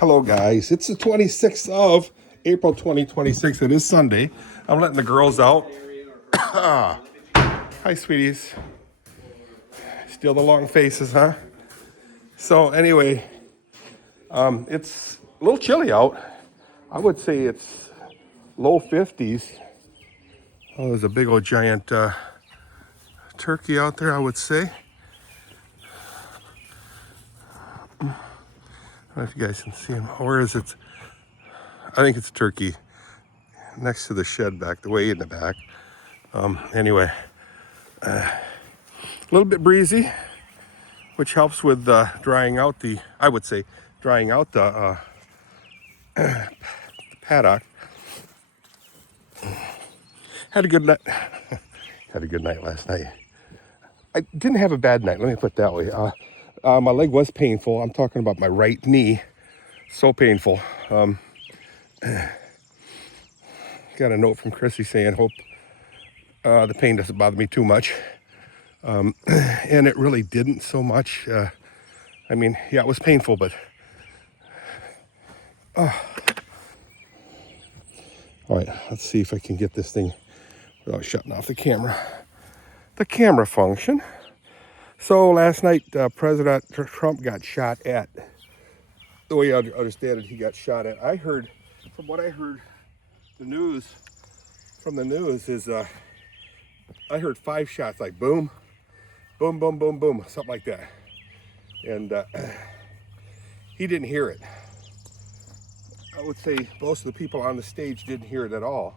Hello guys, it's the 26th of April 2026. It is Sunday. I'm letting the girls out. Hi sweeties. Still the long faces, huh? So anyway, it's a little chilly out. I would say it's low 50s. Oh, there's a big old giant turkey out there, I would say. I don't know if you guys can see him. Or is it? I think it's a turkey next to the shed back, the way in the back. Anyway, a little bit breezy, which helps with drying out I would say, drying out the paddock. Had a good night. Had a good night last night. I didn't have a bad night. Let me put it that way. My leg was painful. I'm talking about my right knee. So painful. Got a note from Chrissy saying, hope the pain doesn't bother me too much. And it really didn't so much. I mean, yeah, it was painful, but... All right, let's see if I can get this thing without shutting off the camera. The camera function. So last night, President Trump got shot at. The way I understand it, he got shot at. I heard, from what I heard, the news is, I heard 5 shots, like boom, boom, boom, boom, boom, something like that. And he didn't hear it. I would say most of the people on the stage didn't hear it at all.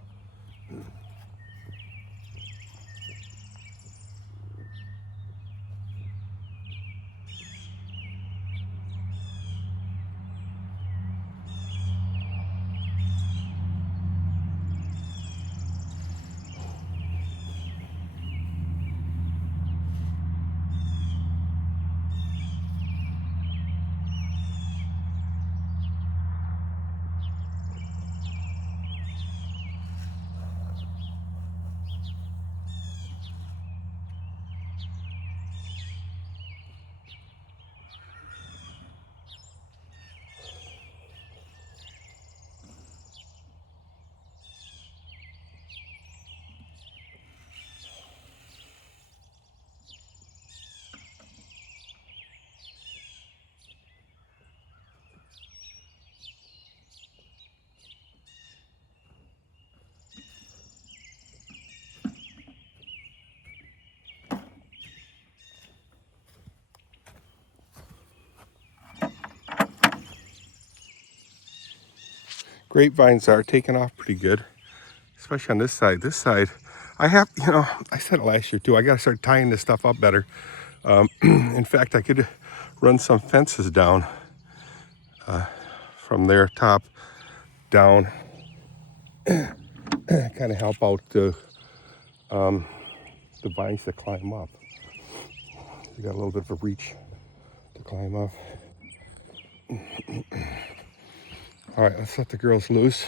Grapevines are taking off pretty good, especially on this side. This side, I have, I said it last year too, I got to start tying this stuff up better. In fact, I could run some fences down from their top down, kind of help out the vines that climb up. You got a little bit of a reach to climb up. All right, let's let the girls loose.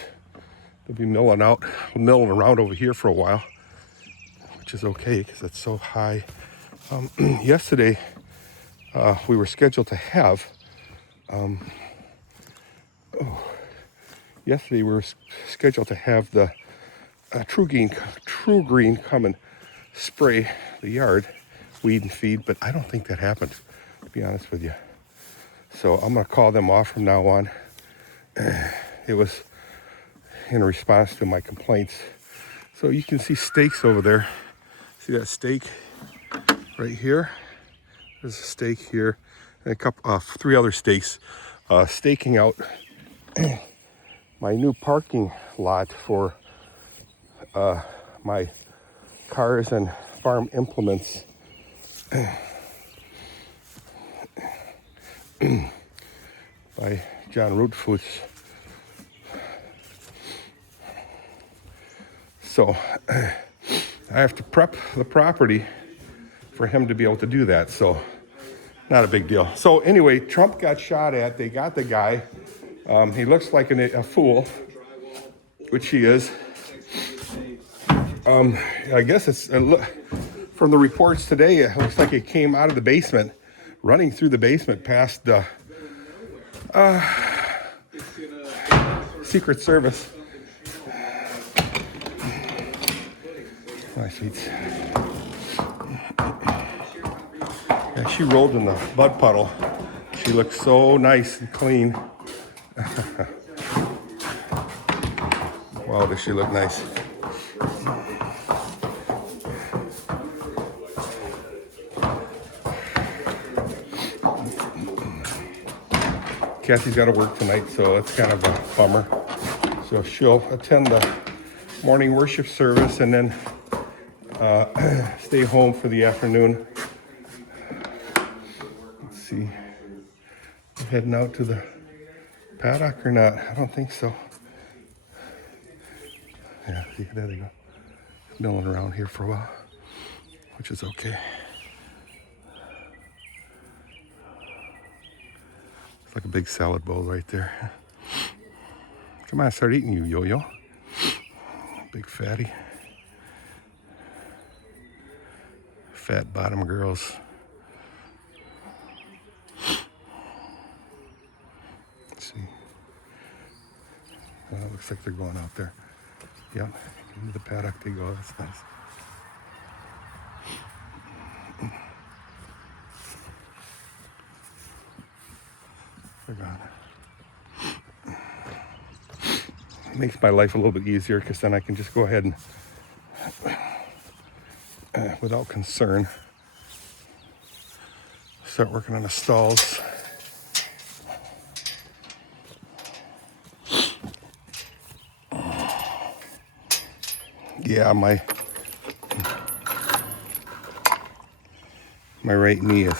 They'll be milling around over here for a while, which is okay because it's so high. Yesterday, we were scheduled to have. Yesterday, we were scheduled to have the True Green come and spray the yard, weed and feed, but I don't think that happened, to be honest with you. So I'm going to call them off from now on. It was in response to my complaints. So you can see stakes over there. See that stake right here? There's a stake here, and a couple, 3 other stakes staking out my new parking lot for my cars and farm implements. By John Rootfoots. So I have to prep the property for him to be able to do that. So not a big deal. So anyway, Trump got shot at. They got the guy. He looks like a fool, which he is. I guess it's from the reports today. It looks like it came out of the basement, running through the basement past the Secret Service. My sweets. Yeah, she rolled in the mud puddle. She looks so nice and clean. Wow, does she look nice. Kathy's got to work tonight, so it's kind of a bummer. So she'll attend the morning worship service and then stay home for the afternoon. Let's see. We're heading out to the paddock or not? I don't think so. Yeah, see, there they go. Milling around here for a while, which is okay. It's like a big salad bowl right there. Come on, start eating, you yo-yo. Big fatty. Fat bottom girls. Let's see. Looks like they're going out there. Yep, into the paddock they go. That's nice. They're gone. It makes my life a little bit easier because then I can just go ahead and, without concern, start working on the stalls. Yeah, my right knee is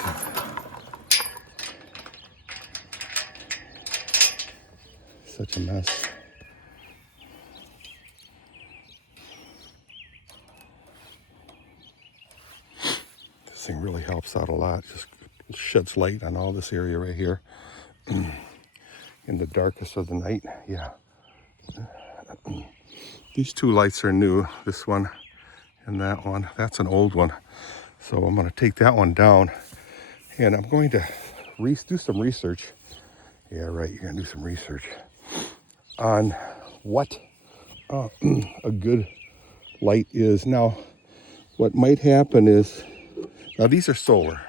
such a mess. This thing really helps out a lot. Just sheds light on all this area right here in the darkest of the night. Yeah. These two lights are new, this one and that one. That's an old one. So I'm going to take that one down and I'm going to do some research. Yeah, right, you're going to do some research on what a good light is. Now, what might happen is, now these are solar.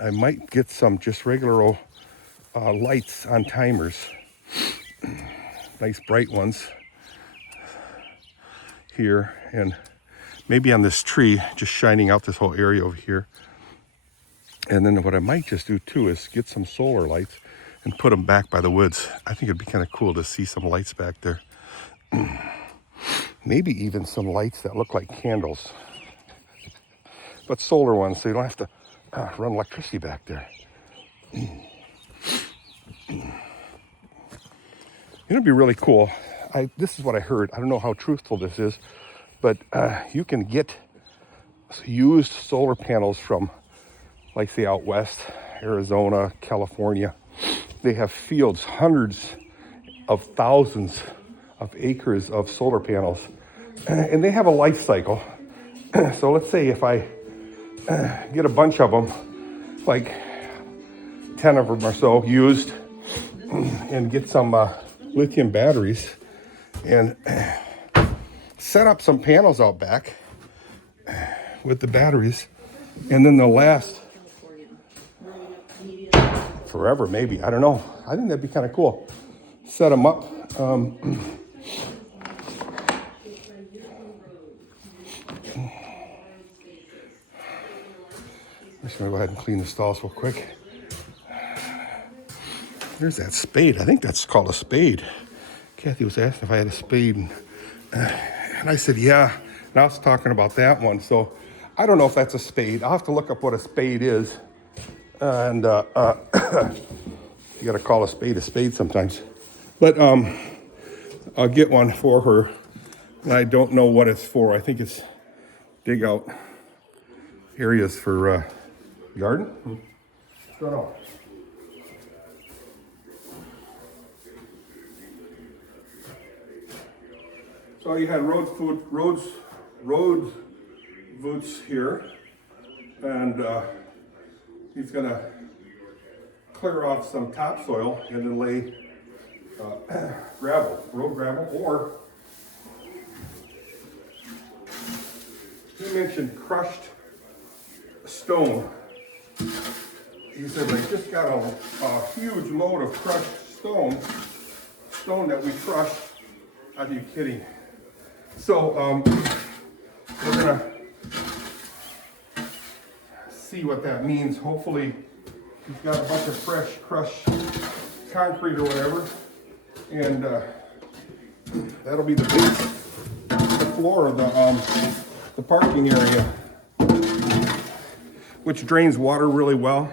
I might get some just regular old lights on timers. Nice bright ones here, and maybe on this tree, just shining out this whole area over here. And then what I might just do too is get some solar lights and put them back by the woods. I think it'd be kind of cool to see some lights back there. Maybe even some lights that look like candles, but solar ones, so you don't have to run electricity back there. It'd be really cool. This is what I heard. I don't know how truthful this is, but you can get used solar panels from, like, say, out west, Arizona, California. They have fields, hundreds of thousands of acres of solar panels, and they have a life cycle. So let's say if I get a bunch of them, like 10 of them or so used, and get some lithium batteries and set up some panels out back with the batteries, and then they'll last forever, maybe. I don't know. I think that'd be kind of cool. Set them up. I'm just gonna go ahead and clean the stalls real quick. There's that spade. I think that's called a spade. Kathy was asking if I had a spade, and I said, yeah. And I was talking about that one. So I don't know if that's a spade. I'll have to look up what a spade is. And you got to call a spade sometimes. But I'll get one for her. And I don't know what it's for. I think it's dig out areas for garden. I don't know. So you had roads boots here, and he's gonna clear off some topsoil and then lay gravel, road gravel, or he mentioned crushed stone. He said they just got a huge load of crushed stone that we crushed. Are you kidding? So we're gonna see what that means. Hopefully he's got a bunch of fresh crushed concrete or whatever, and that'll be the base, the floor of the parking area, which drains water really well.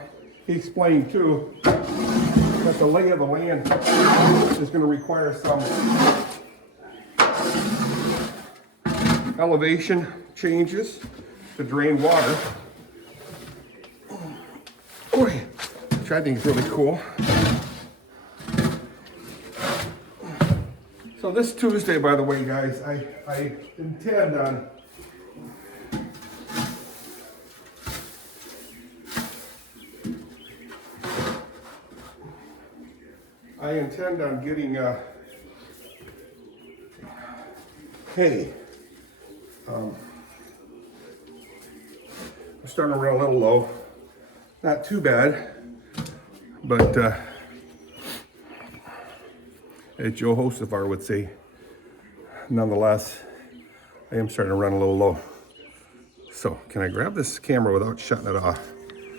He explained too that the lay of the land is going to require some elevation changes to drain water, which I think is really cool. So this Tuesday, by the way, guys, I intend on getting hay. I'm starting to run a little low. Not too bad, but as Joe Hocevar would say, nonetheless, I am starting to run a little low. So can I grab this camera without shutting it off?